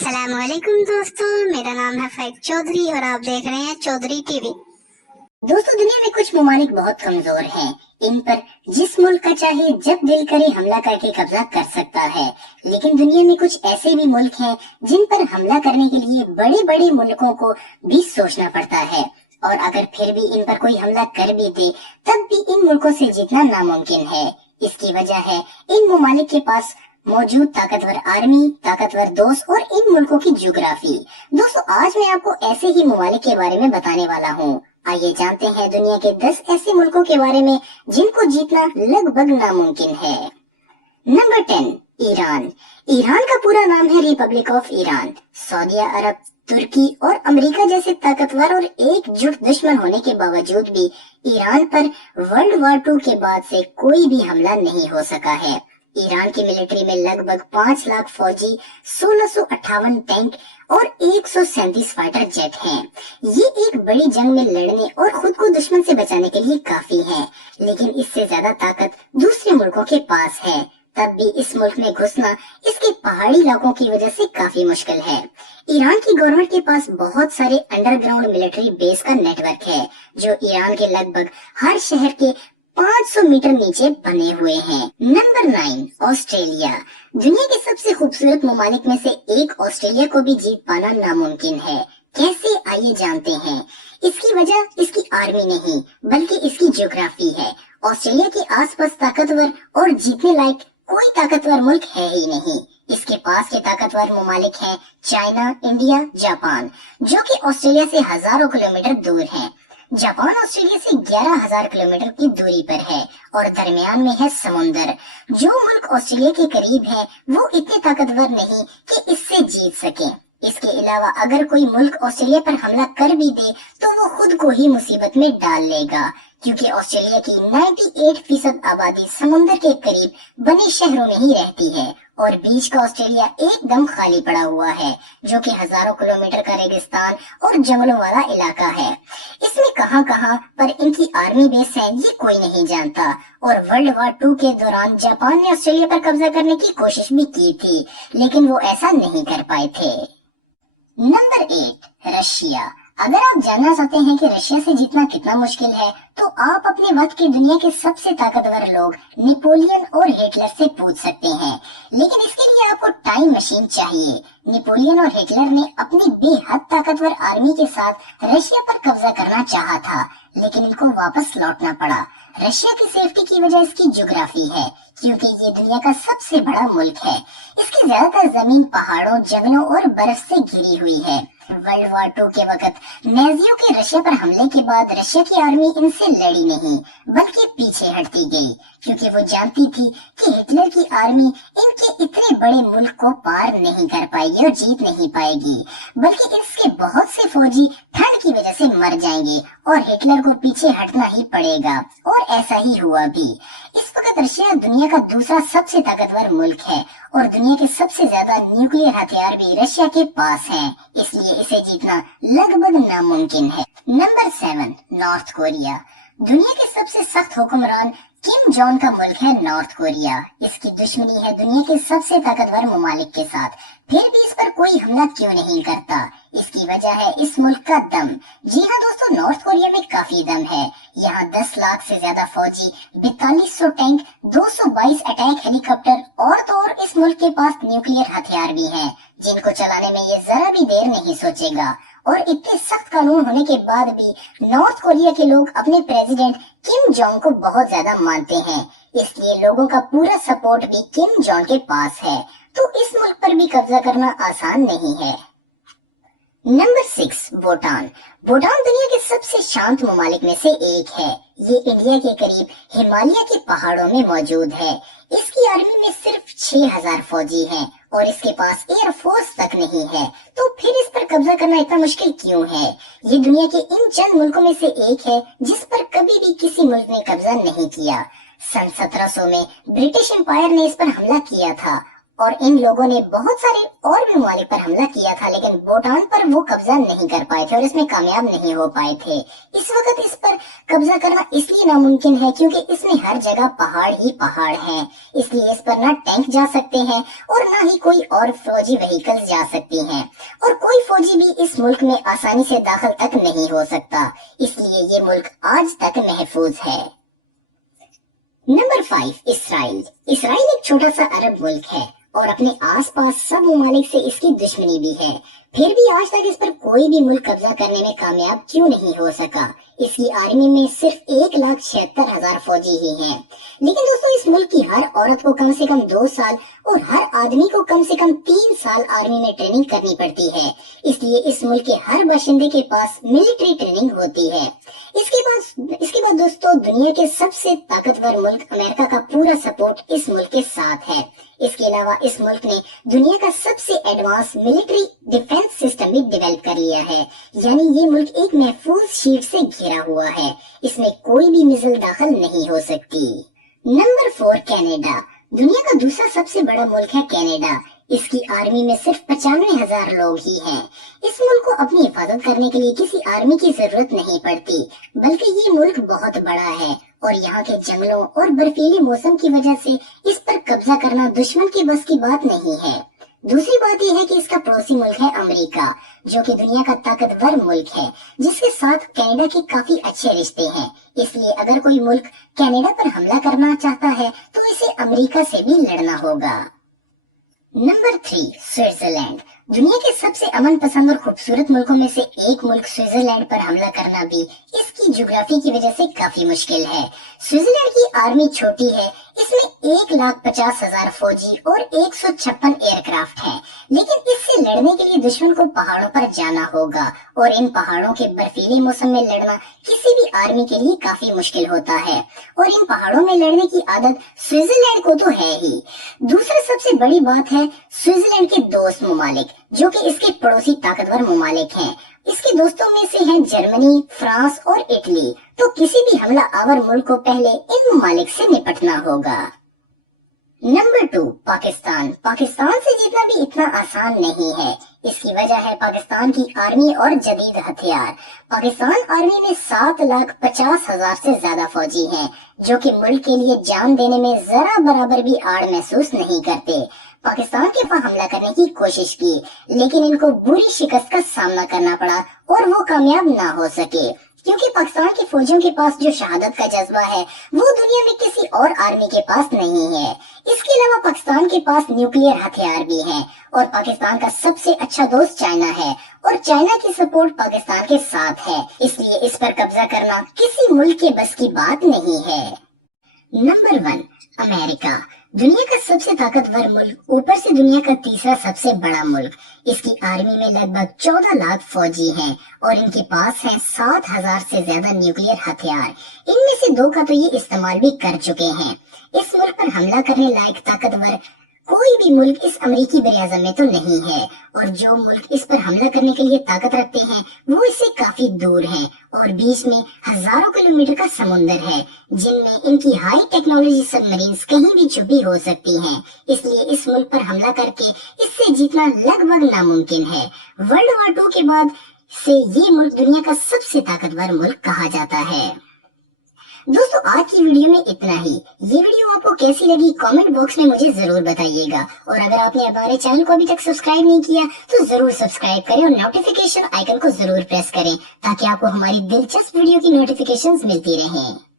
अस्सलामुअलैकुम दोस्तों, मेरा नाम है फैज चौधरी और आप देख रहे हैं चौधरी टीवी। दोस्तों, दुनिया में कुछ ममालिक बहुत कमजोर हैं। इन पर जिस मुल्क का चाहे जब दिल करे हमला करके कब्जा कर सकता है। लेकिन दुनिया में कुछ ऐसे भी मुल्क हैं जिन पर हमला करने के लिए बड़े बड़े मुल्कों को भी सोचना पड़ता है, और अगर फिर भी इन पर कोई हमला कर भी दे तब भी इन मुल्कों से जीतना नामुमकिन है। इसकी वजह है इन ममालिक के पास मौजूद ताकतवर आर्मी, ताकतवर दोस्त और इन मुल्कों की ज्योग्राफी। दोस्तों, आज मैं आपको ऐसे ही ममालिक के बारे में बताने वाला हूँ। आइए जानते हैं दुनिया के 10 ऐसे मुल्कों के बारे में जिनको जीतना लगभग नामुमकिन है। Number 10, Iran. ईरान का पूरा नाम है रिपब्लिक ऑफ ईरान। सऊदी अरब, तुर्की और अमेरिका जैसे ताकतवर और एकजुट दुश्मन होने के बावजूद भी ईरान पर वर्ल्ड वॉर 2 के बाद से कोई भी हमला नहीं हो सका है। ईरान की मिलिट्री में लगभग 5 लाख फौजी, 1658 टैंक और 137 फाइटर जेट हैं। ये एक बड़ी जंग में लड़ने और खुद को दुश्मन से बचाने के लिए काफी है, लेकिन इससे ज्यादा ताकत दूसरे मुल्कों के पास है। तब भी इस मुल्क में घुसना इसके पहाड़ी इलाकों की वजह से काफी मुश्किल है। ईरान की गवर्नमेंट के पास बहुत सारे अंडरग्राउंड मिलिट्री बेस का नेटवर्क है, जो ईरान के लगभग हर शहर के 500 मीटर नीचे बने हुए हैं। Number 9, Australia. दुनिया के सबसे खूबसूरत ममालिक में से एक ऑस्ट्रेलिया को भी जीत पाना नामुमकिन है। कैसे, आइए जानते हैं। इसकी वजह इसकी आर्मी नहीं बल्कि इसकी ज्योग्राफी है। ऑस्ट्रेलिया के आसपास ताकतवर और जीतने लायक कोई ताकतवर मुल्क है ही नहीं। इसके पास के ताकतवर ममालिक हैं चाइना, इंडिया, जापान, जो कि ऑस्ट्रेलिया से हजारों किलोमीटर दूर हैं। जापान ऑस्ट्रेलिया से 11,000 किलोमीटर की दूरी पर है और दरमियान में है समुंदर। जो मुल्क ऑस्ट्रेलिया के करीब है वो इतने ताकतवर नहीं कि इससे जीत सके। इसके अलावा अगर कोई मुल्क ऑस्ट्रेलिया पर हमला कर भी दे तो वो खुद को ही मुसीबत में डाल लेगा, क्योंकि ऑस्ट्रेलिया की 98% आबादी समुंदर के करीब बने शहरों में ही रहती है और बीच का ऑस्ट्रेलिया एकदम खाली पड़ा हुआ है, जो कि हजारों किलोमीटर का रेगिस्तान और जंगलों वाला इलाका है। इसमें कहां पर इनकी आर्मी बेस है ये कोई नहीं जानता। और वर्ल्ड वॉर 2 के दौरान जापान ने ऑस्ट्रेलिया पर कब्जा करने की कोशिश भी की थी, लेकिन वो ऐसा नहीं कर पाए थे। Number 8, Russia. अगर आप जानना चाहते हैं कि रशिया से जीतना कितना मुश्किल है तो आप अपने वक्त के दुनिया के सबसे ताकतवर लोग नेपोलियन और हिटलर से पूछ सकते हैं, लेकिन इसके लिए आपको टाइम मशीन चाहिए। नेपोलियन और हिटलर ने अपनी बेहद ताकतवर आर्मी के साथ रशिया पर कब्जा करना चाहा था, लेकिन इनको वापस लौटना पड़ा। रशिया की सेफ्टी की वजह इसकी ज्योग्राफी है, क्योंकि ये दुनिया का सबसे बड़ा मुल्क है। इसकी ज्यादातर जमीन पहाड़ों, जंगलों और बर्फ से घिरी हुई है। वर्ल्ड वॉर 2 के वक्त नाजियों के रशिया पर हमले के बाद रशिया की आर्मी इनसे लड़ी नहीं बल्कि पीछे हटती गई, क्योंकि वो जानती थी कि हिटलर की आर्मी इनके इतने बड़े मुल्क को पार नहीं कर पाएगी और जीत नहीं पाएगी, बल्कि इसके बहुत से फौजी ठंड की वजह से मर जाएंगे और हिटलर को पीछे हटना ही पड़ेगा। और ऐसा ही हुआ भी। इस वक्त रशिया दुनिया का दूसरा सबसे ताकतवर मुल्क है और दुनिया के सबसे ज्यादा न्यूक्लियर हथियार भी रशिया के पास हैं, इसलिए इसे जीतना लगभग नामुमकिन है। Number 7, north Korea. दुनिया के सबसे सख्त हुक्मरान किम जोंग का मुल्क है नॉर्थ कोरिया। इसकी दुश्मनी है दुनिया के सबसे ताकतवर ममालिक के साथ, फिर भी इस पर कोई हमला क्यों नहीं करता। इसकी वजह है इस मुल्क का दम। जी हाँ दोस्तों, नॉर्थ कोरिया में काफी दम है। यहाँ 10 लाख से ज्यादा फौजी, 4200 टैंक, 222 अटैक हेलीकॉप्टर और इस मुल्क के पास न्यूक्लियर हथियार भी हैं, जिनको चलाने में ये जरा भी देर नहीं सोचेगा। और इतने सख्त कानून होने के बाद भी नॉर्थ कोरिया के लोग अपने प्रेसिडेंट किम जोंग को बहुत ज्यादा मानते हैं, इसलिए लोगों का पूरा सपोर्ट भी किम जोंग के पास है। तो इस मुल्क पर भी कब्जा करना आसान नहीं है। नंबर 6, भूटान। भूटान दुनिया के सबसे शांत ममालिक में से एक है। ये इंडिया के करीब हिमालय के पहाड़ों में मौजूद है। इसकी आर्मी में सिर्फ 6,000 फौजी हैं और इसके पास एयरफोर्स तक नहीं है, तो फिर इस पर कब्जा करना इतना मुश्किल क्यों है। ये दुनिया के इन चंद मुल्कों में से एक है जिस पर कभी भी किसी मुल्क ने कब्जा नहीं किया। सन 1700 में ब्रिटिश एम्पायर ने इस पर हमला किया था और इन लोगों ने बहुत सारे और भी ममालिक पर हमला किया था, लेकिन भूटान पर वो कब्जा नहीं कर पाए थे और इसमें कामयाब नहीं हो पाए थे। इस वक्त इस पर कब्जा करना इसलिए नामुमकिन है क्योंकि इसमें हर जगह पहाड़ ही पहाड़ हैं, इसलिए इस पर ना टैंक जा सकते हैं और ना ही कोई और फौजी व्हीकल्स जा सकती हैं, और कोई फौजी भी इस मुल्क में आसानी से दाखिल तक नहीं हो सकता, इसलिए ये मुल्क आज तक महफूज है। Number 5, Israel. इसराइल एक छोटा सा अरब मुल्क है और अपने आसपास सब ममालिक से इसकी दुश्मनी भी है, फिर भी आज तक इस पर कोई भी मुल्क कब्जा करने में कामयाब क्यों नहीं हो सका? इसकी आर्मी में सिर्फ 1,76,000 फौजी ही हैं। लेकिन दोस्तों, इस मुल्क की हर औरत को कम से कम 2 साल और हर आदमी को कम से कम 3 साल आर्मी में ट्रेनिंग करनी पड़ती है, इसलिए इस मुल्क के हर बाशिंदे के पास मिलिट्री ट्रेनिंग होती है। इसके बाद दोस्तों, दुनिया के सबसे ताकतवर मुल्क अमेरिका का पूरा सपोर्ट इस मुल्क के साथ है। इसके अलावा इस मुल्क ने दुनिया का सबसे एडवांस मिलिट्री डिफेंस सिस्टम भी डेवलप कर लिया है, यानी ये मुल्क एक महफूज शील्ड से घिरा हुआ है, इसमें कोई भी मिसाइल दाखिल नहीं हो सकती। Number 4, Canada. दुनिया का दूसरा सबसे बड़ा मुल्क है कनाडा। इसकी आर्मी में सिर्फ 95,000 लोग ही हैं। इस मुल्क को अपनी हिफाजत करने के लिए किसी आर्मी की जरूरत नहीं पड़ती, बल्कि ये मुल्क बहुत बड़ा है और यहाँ के जंगलों और बर्फीले मौसम की वजह से इस पर कब्जा करना दुश्मन के बस की बात नहीं है। दूसरी बात यह है कि इसका पड़ोसी मुल्क है अमेरिका, जो कि दुनिया का ताकतवर मुल्क है, जिसके साथ कनाडा के काफी अच्छे रिश्ते हैं। इसलिए अगर कोई मुल्क कनाडा पर हमला करना चाहता है तो इसे अमेरिका से भी लड़ना होगा। Number 3, Switzerland. दुनिया के सबसे अमन पसंद और खूबसूरत मुल्कों में से एक मुल्क स्विट्जरलैंड पर हमला करना भी इसकी ज्योग्राफी की वजह से काफी मुश्किल है। स्विट्जरलैंड की आर्मी छोटी है, इसमें 1,50,000 फौजी और 156 एयरक्राफ्ट हैं, लेकिन इससे लड़ने के लिए दुश्मन को पहाड़ों पर जाना होगा और इन पहाड़ों के बर्फीले मौसम में लड़ना किसी भी आर्मी के लिए काफी मुश्किल होता है और इन पहाड़ों में लड़ने की आदत स्विट्जरलैंड को तो है ही। दूसरा सबसे बड़ी बात है स्विट्जरलैंड के दोस्त ममालिक, जो कि इसके पड़ोसी ताकतवर ममालिक हैं। इसके दोस्तों में से हैं जर्मनी, फ्रांस और इटली। तो किसी भी हमला आवर मुल्क को पहले इन ममालिक से निपटना होगा। नंबर 2, पाकिस्तान। पाकिस्तान से जीतना भी इतना आसान नहीं है। इसकी वजह है पाकिस्तान की आर्मी और जदीद हथियार। पाकिस्तान आर्मी में 7,50,000 से ज्यादा फौजी हैं, जो कि मुल्क के लिए जान देने में जरा बराबर भी आड़ महसूस नहीं करते। पाकिस्तान के ऊपर हमला करने की कोशिश की, लेकिन इनको बुरी शिकस्त का सामना करना पड़ा और वो कामयाब ना हो सके, क्योंकि पाकिस्तान के फौजियों के पास जो शहादत का जज्बा है वो दुनिया में किसी और आर्मी के पास नहीं है। इसके अलावा पाकिस्तान के पास न्यूक्लियर हथियार भी हैं और पाकिस्तान का सबसे अच्छा दोस्त चाइना है और चाइना की सपोर्ट पाकिस्तान के साथ है, इसलिए इस पर कब्जा करना किसी मुल्क के बस की बात नहीं है। Number 1, America. दुनिया का सबसे ताकतवर मुल्क, ऊपर से दुनिया का तीसरा सबसे बड़ा मुल्क। इसकी आर्मी में लगभग 14 लाख फौजी हैं और इनके पास है 7,000 से ज्यादा न्यूक्लियर हथियार। इनमें से 2 का तो ये इस्तेमाल भी कर चुके हैं। इस मुल्क पर हमला करने लायक ताकतवर कोई भी मुल्क इस अमेरिकी बरियाज़म में तो नहीं है और जो मुल्क इस पर हमला करने के लिए ताकत रखते हैं वो इससे काफी दूर हैं और बीच में हजारों किलोमीटर का समुंदर है, जिनमें इनकी हाई टेक्नोलॉजी सबमरीन्स कहीं भी छुपी हो सकती हैं। इसलिए इस मुल्क पर हमला करके इससे जीतना लगभग नामुमकिन है। वर्ल्ड वॉर 2 के बाद से ये मुल्क दुनिया का सबसे ताकतवर मुल्क कहा जाता है। दोस्तों, आज की वीडियो में इतना ही। ये वीडियो आपको कैसी लगी कमेंट बॉक्स में मुझे जरूर बताइएगा और अगर आपने हमारे चैनल को अभी तक सब्सक्राइब नहीं किया तो जरूर सब्सक्राइब करें और नोटिफिकेशन आइकन को जरूर प्रेस करें ताकि आपको हमारी दिलचस्प वीडियो की नोटिफिकेशंस मिलती रहें।